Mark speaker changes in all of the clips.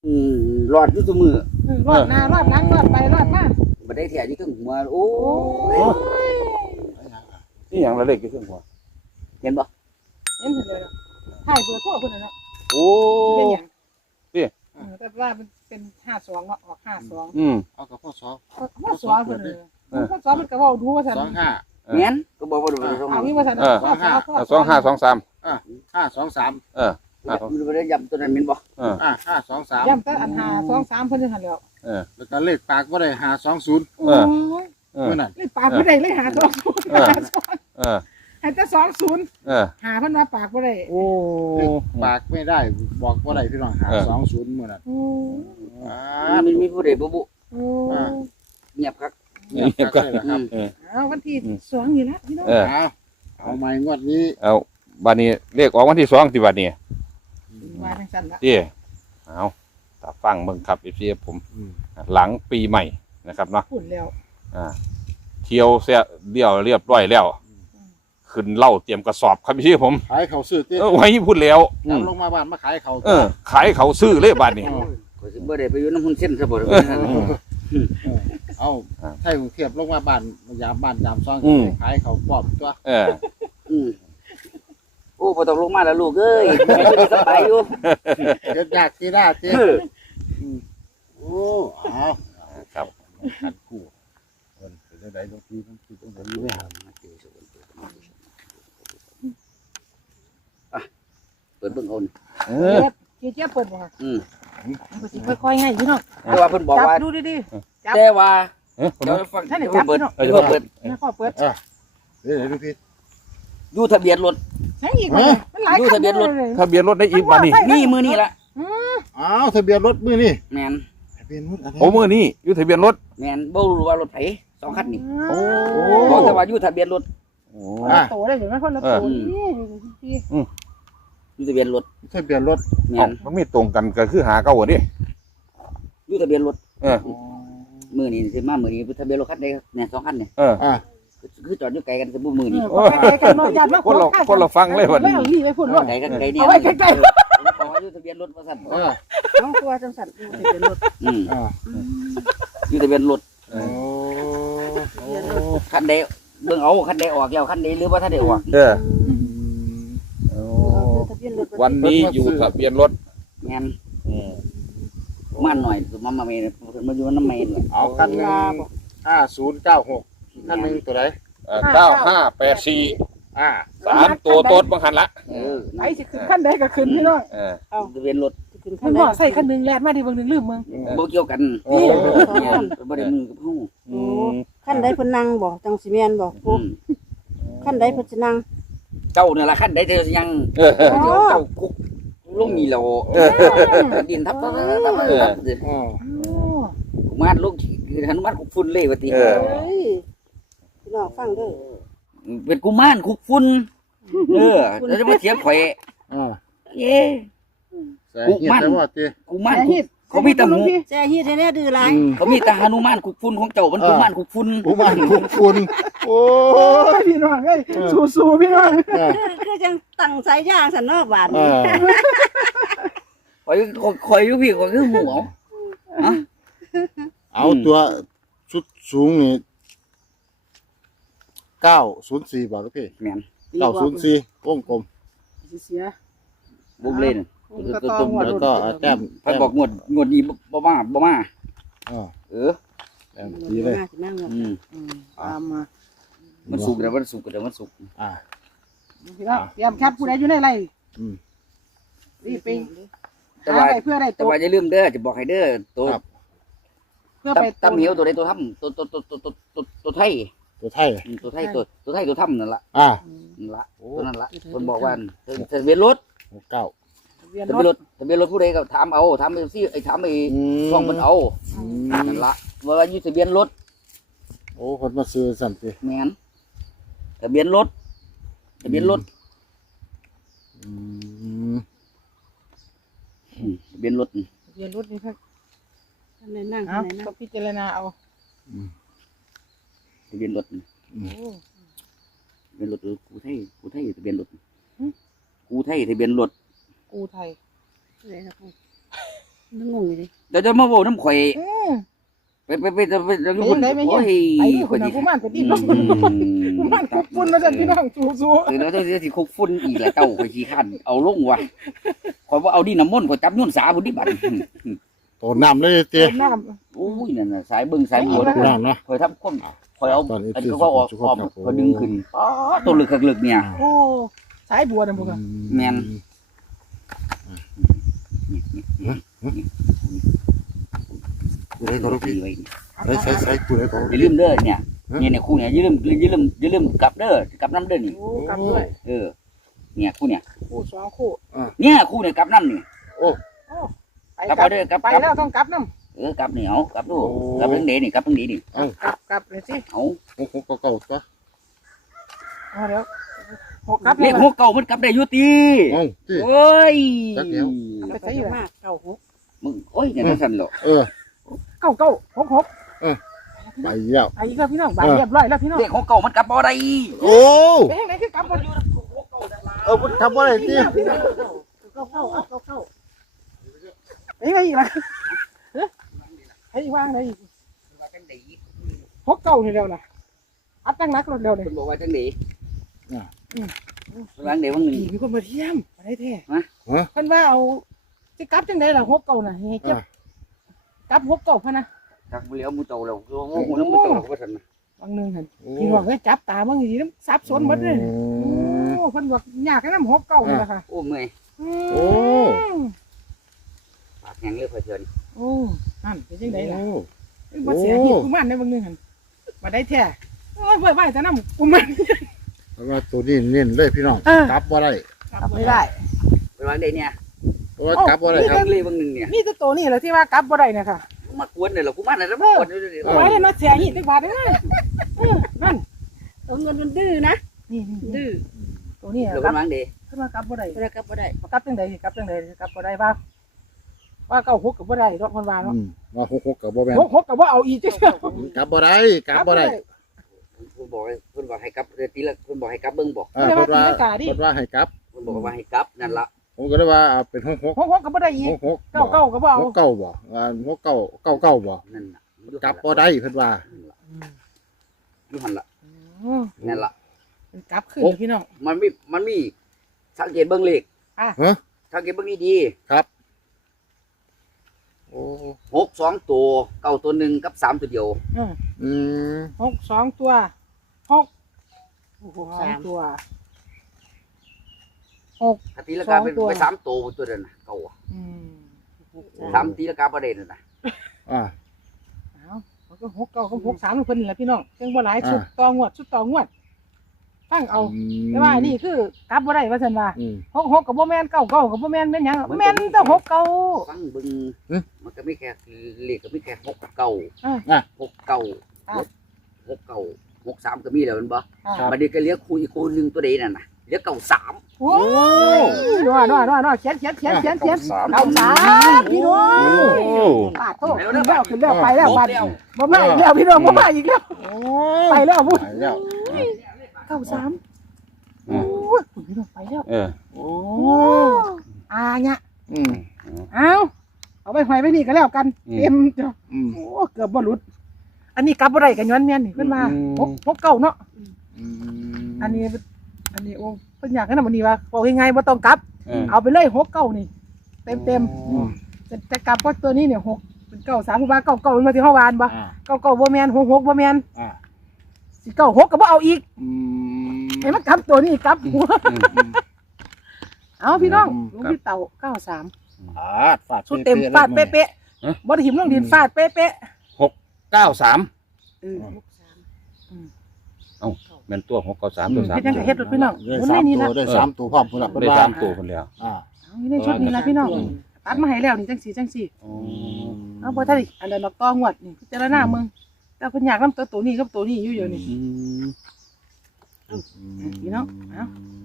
Speaker 1: รอดอยู่ตัวมือ
Speaker 2: รอดหน้ารอดหลังรอดไปรอดมา
Speaker 1: บ่ได้แท้อยู่ถึงหัวโอ้ย
Speaker 3: นี่หยังละเลขอยู่ถึงหัว
Speaker 1: เห็นบ่
Speaker 2: เห็นเลยถ่ายเบอร์โทรเพิ่นน่ะเนาะ
Speaker 3: โอ้
Speaker 2: พี่แต่ว่ามันเป็น52เนาะออก52
Speaker 4: เอากับพ่อสอ
Speaker 2: พ่อสอเพิ่นพ่อสอมันก็เว้าดูว่าซั่น
Speaker 4: 25
Speaker 1: แม่นก็บอกว่า
Speaker 2: เอานี่ว่าซั่นพ่อสอ
Speaker 3: 2523
Speaker 4: 523
Speaker 1: มันบ่ได้ย้ำตัวนั้นแม่นบ่
Speaker 4: 523
Speaker 2: ย้ำแต่อัน523เพิ่นจังหั่นแล้ว
Speaker 4: แล้วก็เลขปากบ่ได้520มื้อนั้น
Speaker 2: เลขปากบ่ได้เลย520ให้แต่20หาเพิ่นว่าปากบ่ได้
Speaker 3: โอ้
Speaker 4: ปากไม่ได้บอกบ่ได้พี่น้อง520มื้อนั้น
Speaker 1: มันมีผู้ใดบ่บุเงียบคัก
Speaker 4: เงียบคักเลยครับ
Speaker 2: วันที่2นี่ละพี่น้อง
Speaker 4: เอาใหม่งวดนี้
Speaker 3: เอาบัดนี้เลขออกวันที่2สิบัดนี้
Speaker 2: ว่าจังซั่นละ
Speaker 3: เอาถ้าฟังเบิ่งครับ FC ผมหลังปีใหม่นะครับเนาะ
Speaker 2: พูดแล้ว
Speaker 3: เที่ยวเสียเรียบร้อยแล้วขึ้นเหล้าเตรียมกระสอบครับพี่ผม
Speaker 4: ขายเขาซื้อ
Speaker 3: ไว้พูดแล้ว
Speaker 4: ลงมาบ้านมาขายเขา
Speaker 3: ขายเขาซื้อเลยบัดนี้
Speaker 1: ก็สิบ่ได้ไปอยู่น้ำหุ่นเส้นซะบ่
Speaker 4: เอาไทยกรุงเทพลงมาบ้านยามบ้านยามซ่องขายเขาปลอมตัว
Speaker 1: โอ้บ่ต้องลงมาแล้วลูกเอ้ยสบายอยู่
Speaker 4: เฮ็ดยากสิได้ติโอ้เอา
Speaker 3: ครับ
Speaker 4: ขัดกู้เพิ่นเป็นได้บางทีมันสิต้องบ่รู้
Speaker 1: เปิดเบิ่งเอา
Speaker 2: เจี๊ยบเปิดบ่ค่ะมันก็สิค่อยๆให้พี่น้อง
Speaker 1: แต่ว่าเพิ่นบอกว่า
Speaker 2: ดูดีๆจับ
Speaker 1: แต่ว่า
Speaker 2: เดี๋ยวฟังท่านจับเปิด
Speaker 1: เปิด
Speaker 2: ไม่ขอเปิด
Speaker 4: เดี๋ยวดูพี่
Speaker 1: อยู่ทะเบียนรถ
Speaker 2: ใช่อีกมันหลาย
Speaker 1: ทะเบียนรถ
Speaker 3: ได้อีกบัดนี้
Speaker 1: นี่มื้อนี้ละ
Speaker 4: อ้าวทะเบียนรถมื้อนี้
Speaker 1: แม่น
Speaker 4: ทะเบียนรถอะไร
Speaker 3: โอ้มื้อนี้อยู่ทะเบียนรถ
Speaker 1: แม่นบ่รู้ว่ารถไผ2คันนี่บอกแต่ว่าอยู่ทะเบียนรถ
Speaker 2: โตได้หรือไม่คนละโต
Speaker 1: อยู่ทะเบียนรถ
Speaker 3: แม่นมันมีตรงกันก็คือหาเก่าดิ
Speaker 1: อยู่ทะเบียนรถมื้อนี้สิมามื้อนี้ทะเบียนรถคันใดเนี่ย2คันเนี่ยคือจอดอยู่ไกลกันจะบ่มือนี่
Speaker 3: คนเราฟังเลยวันนี้
Speaker 1: ไปพูดรถไกลกันไกลเนี่ย
Speaker 2: เอาไว้ใกล้
Speaker 1: ๆบอกว่าอยู่ทะเบียนรถว่าซั่น
Speaker 2: น้องตัวจังซั่นอยู่ทะเบียนรถ
Speaker 1: อยู่ทะเบียนรถคันใดเบิ่งเอาคันใดออกแล้วคันใดหรือว่าถ้าได้ออก
Speaker 3: วันนี้อยู่ทะเบียนรถ
Speaker 1: แม่นมาหน่อยมาเมย์มาอยู่น้ำเมย์
Speaker 4: เอาคัน5096คันนึงตัวใด
Speaker 3: 9584 3ตัวโต๊ดบังหันละ
Speaker 2: ไอ้สิขึ้นขั้นใดก็ขึ้นพี่น้อง
Speaker 1: เอาทะเบียนรถ
Speaker 2: ขึ้นขั้นบ่ใส่ขั้นนึงแล่นมาดิเบิ่งนึงลืมมึง
Speaker 1: บ่เกี่ยวกันบ่ได้มือกับฮู้
Speaker 5: ขั้นใดเพิ่นนั่งบ่จังสิแม่นบ่ปุ๊บขั้นใดเพิ่นสินั่ง
Speaker 1: เจ้านี่ล่ะคันใดเธอสิยังเจ้าคุกลงนี่แล้วดินทับมาดลูกคือหันมาดคุกฝุ่นเลยว่าติ
Speaker 5: พี่น้องฟังเด้อ
Speaker 1: เป็นกุมารคุกฝุ่นแล้วจะมาเถียงข่อยเย้กุมารเขามีแต่หมู
Speaker 5: แซ่ฮีดแน่ดื้อหลาย
Speaker 1: เขามีแต่หนุมานคุกฝุ่นของเจ้ามันกุมารคุกฝุ่น
Speaker 4: กุมารคุกฝุ่นโอ้
Speaker 2: ยพี่น้องเอ้ยสู้ๆพี่น้อง
Speaker 5: คือจังตั้งสายยางสันนอกบาด
Speaker 1: ข่อยอยู่พี่ข่อยคือหัว
Speaker 4: เอาตัวชุดสูงนี่904บาทลูกพี่
Speaker 1: แม่น
Speaker 4: 904วงกลม
Speaker 2: เสียว
Speaker 1: งเล่น
Speaker 4: แล้วก็แต้ม
Speaker 1: เพิ่นบอกงวดนี้บ่มาแต้ม
Speaker 4: ดีเลย
Speaker 2: ตามมา
Speaker 1: มันสุกแล้วมันสุก
Speaker 2: พี่น้องเตรียมแคปผู้ใดอยู่ในไรรีบไป
Speaker 1: แต่ว่าอย่าลืมเด้อจะบอกให้เด้อตัวตั้มเหนียวตัวใดตัวทำตัวไทยตัวไทยตัวทำนั่นละนั่นละตัวนั่นละคนบอกว่าทะเบียนรถทะเบียนรถผู้ใดก็ถามไปซี่ไอ้ถามไปช่องมันเอานั่นละว่าอยู่ทะเบียนรถ
Speaker 4: โอ้คนมาซื้อสั่นสิ
Speaker 1: แม่นทะเบียนรถทะเบียนรถ
Speaker 2: นี่ครับ
Speaker 5: ในนั่ง
Speaker 2: ก็พิจารณาเอา
Speaker 1: ทะเบียนรถกูไทยทะเบียนรถกูไทยทะเบียนรถ
Speaker 2: กูไทย
Speaker 5: งงอยู่ดิ
Speaker 1: เดี๋ยวจะมาโว้น้ำข่อย
Speaker 2: เออ
Speaker 1: ไปโอ้
Speaker 2: ไปดูคนน่ะกูมันไปดิกูมันคุกฝุ่นมาสั่นพี่น้องสู้
Speaker 1: แล้วจะสิคุกฝุ่นอีกแล้วเต้าข่อยขี้ขันเอาลงวะข่อยว่าเอาดินน้ำมนต์ข่อยจับโยนสาพุ่นดิบัด
Speaker 4: โตน้ำเลย
Speaker 2: ๆ
Speaker 4: เตี้ย
Speaker 2: เติมน้
Speaker 1: โอ้ยนั่นน่ะสายเบิ่งสายบัว
Speaker 4: พี่น้องเนาะ
Speaker 1: ข่อยทำคนข่อยเอา
Speaker 4: ตอนนี้
Speaker 1: อันนี้ก็ออกข่อยดึงขึ้นอ๋อตัวลึกๆเนี่ย
Speaker 2: ำโอ้สายบัวน่ะพวกอะ
Speaker 1: แม่น
Speaker 4: กูได้ตัวลูกพี่
Speaker 1: ไว้
Speaker 4: ใส่กูได้ตัว
Speaker 1: อย่าลืมเด้อเนี่ยเนี่ยคู่เนี่ยอย่าลืมกลับเด้อกลับน้ำเด้อนี่
Speaker 2: โอ้กลับด้วย
Speaker 1: เนี่ยคู่เนี่ย
Speaker 2: คู่สองคู่
Speaker 1: เนี่ยคู่เนี่ยกลับน้ำนี่
Speaker 2: ไป
Speaker 1: กลับ
Speaker 2: กลั
Speaker 1: เอา
Speaker 2: บ
Speaker 1: เด้อกลับ
Speaker 2: ไปแล้วต้องกลับน้
Speaker 1: กลับนี่เอากลับดูกลับเรื่องเดนี่กลับเรื่องดีนี่
Speaker 2: ำกลับเลยสิ
Speaker 1: เอา
Speaker 4: โอ้โหเก่าๆตัว
Speaker 2: เอาเดี๋ยวหกกลับ
Speaker 1: เรียกหัวเก่ามันกลับได้อยู่ตี
Speaker 4: โอ้ที่
Speaker 1: โอ้ย
Speaker 5: ไปใส่มาก96
Speaker 1: มึงโอ้ยเนี่ยนั่นสั่นหรอ
Speaker 2: เก้าเก้าหกหก
Speaker 4: ไปแล้ว
Speaker 2: ไปอีกแล้วพี่น้องไปเรียบร้อยแล้วพี่น้อง
Speaker 1: เรียกหัวเก่ามันกลับบ่ได้
Speaker 4: โอ้
Speaker 2: ไปทางไหนคือกลับหมด
Speaker 4: พุทธบ่ได้เตี้ย
Speaker 2: เก้าไปไงอีกล่ะให้วางไหนอีกหกเก้านี่เร็วนะอัดตั้งนักเร็วเลย
Speaker 1: คุณบอกว่าจังดีล้างเดี๋ยววันหนึ่ง
Speaker 2: ปีมีคนมาเที่ยมมาได้แท้เพิ่นว่าเอาจะกลับจังไดล่ะหกเก้าน่ะให้เก็บกลับหกเก้าพะนะ
Speaker 1: จากบุเรียวมูโตแล้วหัวน้ำมูโตแล้วก็สั่นนะ
Speaker 2: บางนึงหั่นพี่น้องก็จับตาบางทีน้ำซับซ้อนหมดเลยโอ้เพิ่นบอกยากกันนำหกเก้านี่ล่ะค่ะ
Speaker 1: โอ้เมื่อย
Speaker 4: โอ้
Speaker 1: ปากแห้งเลยคอยเชิญ
Speaker 2: โอ้นั่นเป็นจังไดล่ะบ่เสียหิดกุมารได้บางนึงหั่นมาได้แท้โอ้ยไว้แต่นำกุมาร
Speaker 4: เพราะว่าตัวนี้เน้นเลยพี่น้องกลับบ่ได้
Speaker 2: กลับไม่ได้
Speaker 1: ไปวางได้เนี่ย
Speaker 4: เพราะว่ากลับบ่ได้ครับ
Speaker 1: เลยบางหนึ่งเนี่ย
Speaker 2: นี่ตัวนี่แหละที่ว่ากลับบ่ได้เนี่ยค่ะ
Speaker 1: มากวนเลยหรอกูมันอะไรมากวนเลย
Speaker 2: เอาไว้เลยมาเสียหิดจักบาทเด้อนั่น
Speaker 5: ตัวเงินมันดื้อนะ
Speaker 2: นี่
Speaker 5: ดื้อ
Speaker 2: ตัวนี้
Speaker 1: เรา
Speaker 2: กลับ
Speaker 1: วางดี
Speaker 2: ขึ้นมากลับบ่ได้
Speaker 5: เวลากลับบ่ได้
Speaker 2: กลับจังได๋กลับจังได๋กลับบ่ได้ว่าเก้าหกก็บ่ได้ดอกเพิ่นว่าเนาะ
Speaker 4: ว่าหกกับบ่แม่น
Speaker 2: หกก็บ่เอาอีกจัง
Speaker 4: กลับบ่ได้กลับบ่ได้
Speaker 1: คุณบอกให้กลับตีละคุณบอกให้กลับเบิ้งบอก
Speaker 4: เพิ่นว่าให้กลับ
Speaker 1: คุณบอกว่าให้กลับนั่นละ
Speaker 4: ผมก็เลยว่าเป็นหก
Speaker 2: หกก็บ่ได้อีก
Speaker 4: หก
Speaker 2: เก้าก็บ่เอา
Speaker 4: หกเก้าบ่หกเก้าบ่
Speaker 1: นั่น
Speaker 4: กลับบ่ได้เพิ่นว่า
Speaker 1: อยู่หันละนั่นละ
Speaker 2: กลับขึ้นพี่น้อง
Speaker 1: มันมีสังเกตเบิ้งเลขสังเกตเบิ้งนี่ดี
Speaker 4: ครับโอ้
Speaker 1: 6 2 ตัวเก้าตัวหนึ่งกับ3ตัวเดียว
Speaker 2: หกสองตัวหกสามตัวหก
Speaker 1: ตีละกาเป็นไป3ตัวตัวเดินเก่า3ตีละกาประเด็นนะ
Speaker 2: มันก็หกเก้าก็หกสามเพิ่นแหละพี่น้องจังบ่หลายชุดต่องวดตั้งเอาแต่ว่านี่คือกลับบ่ได้ว่าซั่นว่าหกก็บ่แม่นเก้าก็บ่แม่นแม่นหยังแม่นแต่หกเก้า
Speaker 1: ฟังเบิ้งมันก็ไม่แค่เลขก็ไม่แค่6 เก้า6 เก้า6 เก้า6 3ก็มีแล้วมันบ่บัดนี้ก็เลี้ยงคู่อีกคู่นึงตัวใดนั่นน่ะเลี้ยงเก้า3
Speaker 2: โอ้ยนัวเขียนเก้าสามพี่น้องปาดโตแล้วขึ้นแล้วไปแล้วบัดบ่มาอีกแล้วพี่น้องบ่มาอีกแล้วไปแล้วพุ่นเก้าสามโอ้ยพี่น้องไปแล้วโอ้เนี่ยเอาไปหอยไปนี่ก็แล้วกันเต็มจ้ะโอ้เกือบบ่หลุดอันนี้กลับบ่ได้กันย้อนแม่นนี่เพิ่นมาหกเก้าเนาะอันนี้โอ้เพิ่นอยากให้นำวันนี้ว่าบอกยังไงบ่ต้องกลับเอาไปเลยหกเก้านี่เต็มจะกลับก็ตัวนี้เนี่ยหกเป็นเก้าสามผู้ว่าเก้ามันมาที่ห้าวานบ่เก้าบ่แม่นหกบ่แม่นสิเก้าหกก็บ่เอาอีกให้มันกลับตัวนี้กลับหัวเอาพี่น้องลุงพี่เต่าเก้าสาม
Speaker 4: ฟาด
Speaker 2: ชุดเต็มฟาดเป๊ะบ่ได้หิมลงดินฟาดเป๊ะ
Speaker 3: 93แม่นตัว6 9 3ตัว3
Speaker 2: พี่จังก็เฮ็ดรถพี่น้องมันไม่นี่ละ
Speaker 4: ได้3ตัวพร้อมพุ่นล่ะเพิ่น
Speaker 3: ได้
Speaker 4: ว่า
Speaker 3: 3ตัวเพิ่นแล้ว
Speaker 2: เอาในชุดนี้ละพี่น้องตัดมาให้แล้วนี่จังสี่เอาบ่ทันอันนั้นดอกตองวดนี่พิจารณามึงแต่เพิ่นอยากนำตัวนี้กับตัวนี้อยู่นี่พี่น้องเอา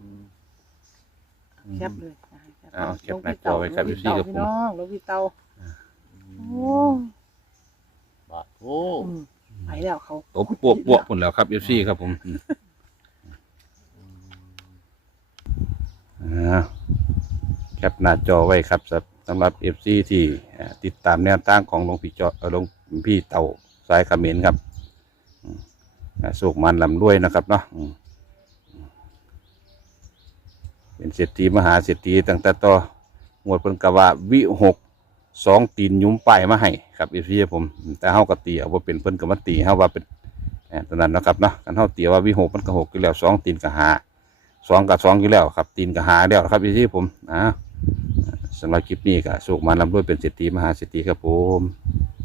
Speaker 2: แคปเลย
Speaker 3: แคปหน้าจอไว้ครับพี่ครับผม
Speaker 2: พี่น้องลงพี่เตาโอ้
Speaker 4: โอ้
Speaker 2: ไปแล้วเขา
Speaker 3: ตบปวกพุ่นแล้วครับ FC ครับผมแคปหน้าจอไว้ครับสำหรับ FC ที่ติดตามแนวทางของหลวงพี่เต่าสายเขมรครับสุขมันลำรวยนะครับเนาะเป็นเศรษฐีมหาเศรษฐีตั้งแต่ต่องวดเพิ่นกะว่าวิ6 2ตีนยุ้มป้ายมาให้ครับอีพี่ผมแต่เฮาก็ตีเอาว่าเป็นเพิ่นก็มาตีเฮาว่าเป็นตอนนั้นนะครับเนาะกันเฮาตีว่าวิ6มันก็6อยู่แล้ว2ตีนก็หา2กับ2อยู่แล้วครับตีนก็หาแล้วครับอีพี่ผมสำหรับคลิปนี้ก็สุขมันลำรวยเป็นเศรษฐีมหาเศรษฐีครับผม